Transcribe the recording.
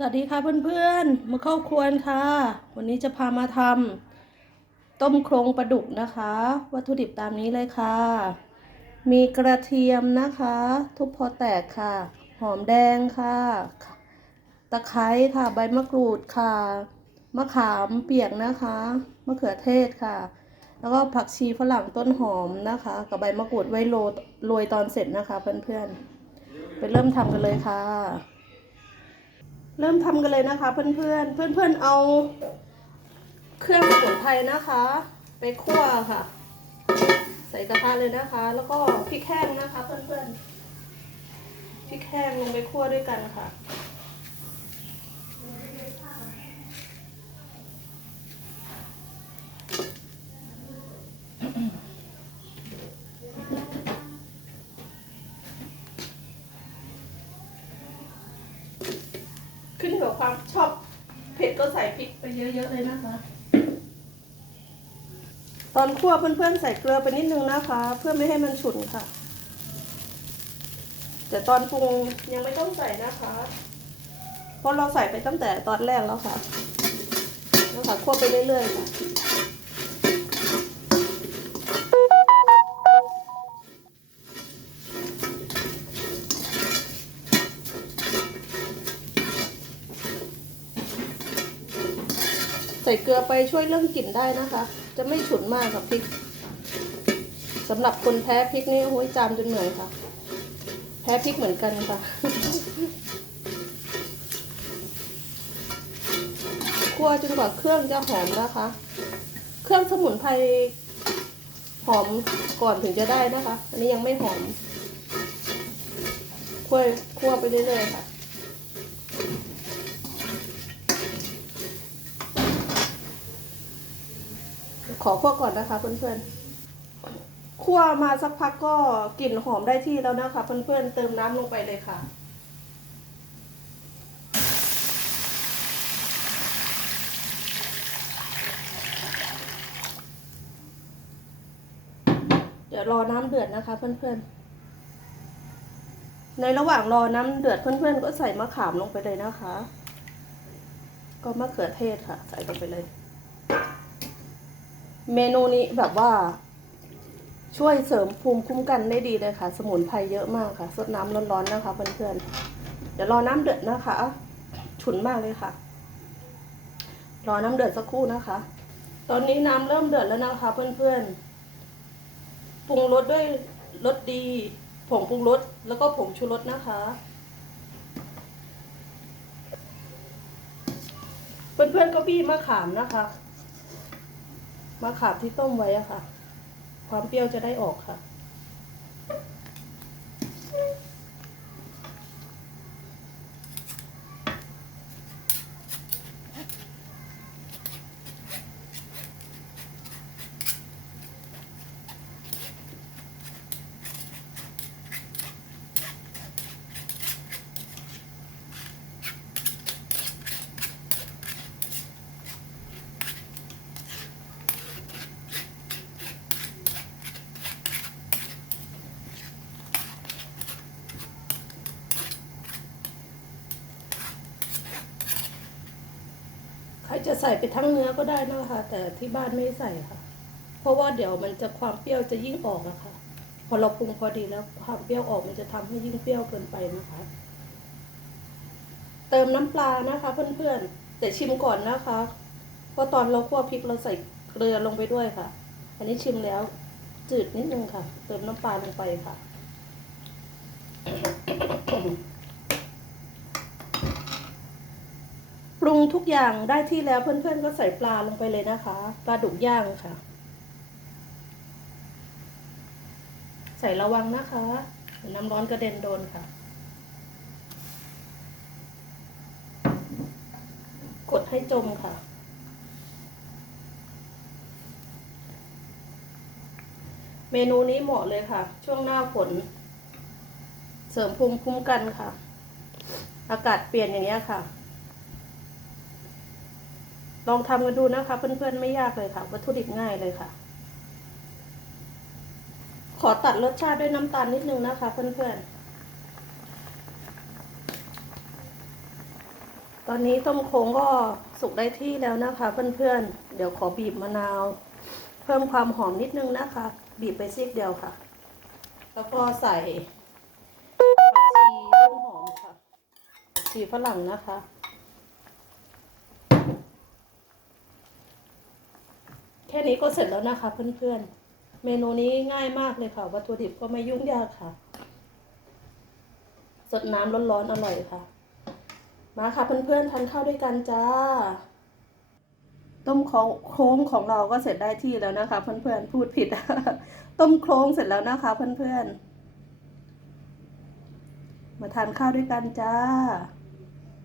สวัสดีค่ะเพื่อนๆ มาเข้าครัวค่ะ วันนี้จะพามาทำต้มโครงปลาดุกนะคะ วัตถุดิบตามนี้เลยค่ะ มีกระเทียมนะคะ ทุบพอแตกค่ะ หอมแดงค่ะ ตะไคร้ค่ะ ใบมะกรูดค่ะ มะขามเปียกนะคะ มะเขือเทศค่ะ แล้วก็ผักชีฝรั่งต้นหอมนะคะ กับใบมะกรูดไว้โรยโรยตอนเสร็จนะคะเพื่อนๆ ไปเริ่มทำกันเลยค่ะ เริ่มทำกันเลยนะคะ เพื่อนเพื่อนเพื่อนเพื่อนเอา เครื่องสมุนไพรนะคะ ไปคั่วค่ะ ใส่กระทะเลยนะคะ แล้วก็พริกแห้งนะคะ เพื่อนๆพริกแห้งลงไปคั่วด้วยกันค่ะ ขึ้นอยู่กับความชอบเผ็ดก็ใส่พริกไปเยอะๆเลยนะคะตอนคั่วเพื่อนๆใส่เกลือไปนิดนึงนะคะ เพื่อไม่ให้มันฉุนค่ะ แต่ตอนปรุงยังไม่ต้องใส่นะคะ เพราะเราใส่ไปตั้งแต่ตอนแรกแล้วค่ะแล้วค่ะคั่วไปเรื่อยๆค่ะ ส่เกลือไปช่วยเรื่องกลิ่นได้นะคะ จะไม่ฉุนมากกับพริกสำหรับคนแพ้พริกนี่โอ้ยจามจนเหนื่อยค่ะ แพ้พริกเหมือนกันค่ะคั่วจนกว่าเครื่องจะหอมนะคะ เครื่องสมุนไพรหอมก่อนถึงจะได้นะคะ อันนี้ยังไม่หอมคั่วคั่วไปเรื่อยๆค่ะ ขอคั่วก่อนนะคะเพื่อนๆคั่วมาสักพักก็กลิ่นหอมได้ที่แล้วนะคะเพื่อนๆเติมน้ำลงไปเลยค่ะเดี๋ยวรอน้ำเดือดนะคะเพื่อนๆ ในระหว่างรอน้ำเดือดเพื่อนๆ ก็ใส่มะขามลงไปเลยนะคะ ก็มะเขือเทศค่ะ ใส่ลงไปเลย เมนูนี้แบบว่า ช่วยเสริมภูมิคุ้มกันได้ดีเลยค่ะ สมุนไพรเยอะมากค่ะ สดน้ำร้อนๆนะคะเพื่อนๆเดี๋ยวรอน้ำเดือดนะคะฉุนมากเลยค่ะ รอน้ำเดือดสักครู่นะคะ ตอนนี้น้ำเริ่มเดือดแล้วนะคะ เพื่อนๆปรุงรสด้วยรสดีผงปรุงรสแล้วก็ผงชูรสนะคะเพื่อนๆก็บี้มะขามนะคะ มะขามที่ต้มไว้อะค่ะ ความเปรี้ยวจะได้ออกค่ะ ใครจะใส่ไปทั้งเนื้อก็ได้นะคะ แต่ที่บ้านไม่ใส่ค่ะ เพราะว่าเดี๋ยวมันจะความเปรี้ยวจะยิ่งออกอะค่ะพอเราปรุงพอดีแล้วความเปรี้ยวออกมันจะทำให้ยิ่งเปรี้ยวเกินไปนะคะ เติมน้ำปลานะคะเพื่อนๆ แต่ชิมก่อนนะคะเพราะตอนเราคั่วพริกเราใส่เกลือลงไปด้วยค่ะ อันนี้ชิมแล้วจืดนิดนึงค่ะ เติมน้ำปลาลงไปค่ะ ปรุ งทุกอย่างได้ที่แล้วเพื่อนๆก็ใส่ปลาลงไปเลยนะคะ ปลาดุกย่างค่ะ ใส่ระวังนะคะ น้ำร้อนกระเด็นโดนค่ะ กดให้จมค่ะ เมนูนี้เหมาะเลยค่ะ ช่วงหน้าฝน เสริมภูมิคุ้มกันค่ะ อากาศเปลี่ยนอย่างเงี้ค่ะ ลองทำกันดูนะคะ เพื่อนๆไม่ยากเลยค่ะ วัตถุดิบง่ายเลยค่ะ ขอตัดรสชาติด้วยน้ำตาลนิดนึงนะคะ เพื่อนๆตอนนี้ต้มโค้งก็สุกได้ที่แล้วนะคะ เพื่อนๆ เดี๋ยวขอบีบมะนาว เพิ่มความหอมนิดนึงนะคะ บีบไปซีกเดียวค่ะ แล้วก็ใส่ผักชีต้นหอมค่ะผักชีฝรั่งนะคะ ค่นี้ก็เสร็จแล้วนะคะเพื่อนๆ เมนูนี้ง่ายมากเลยค่ะ วัตถุดิบก็ไม่ยุ่งยากค่ะ สดน้ำร้อนๆอร่อยค่ะ มาค่ะเพื่อนๆทานข้าวด้วยกันจ้า ต้มโค้งของเราก็เสร็จได้ที่แล้วนะคะ เพื่อนๆพูดผิด ต้มโค้งเสร็จแล้วนะคะ เพื่อนๆมาทานข้าวด้วยกันจ้า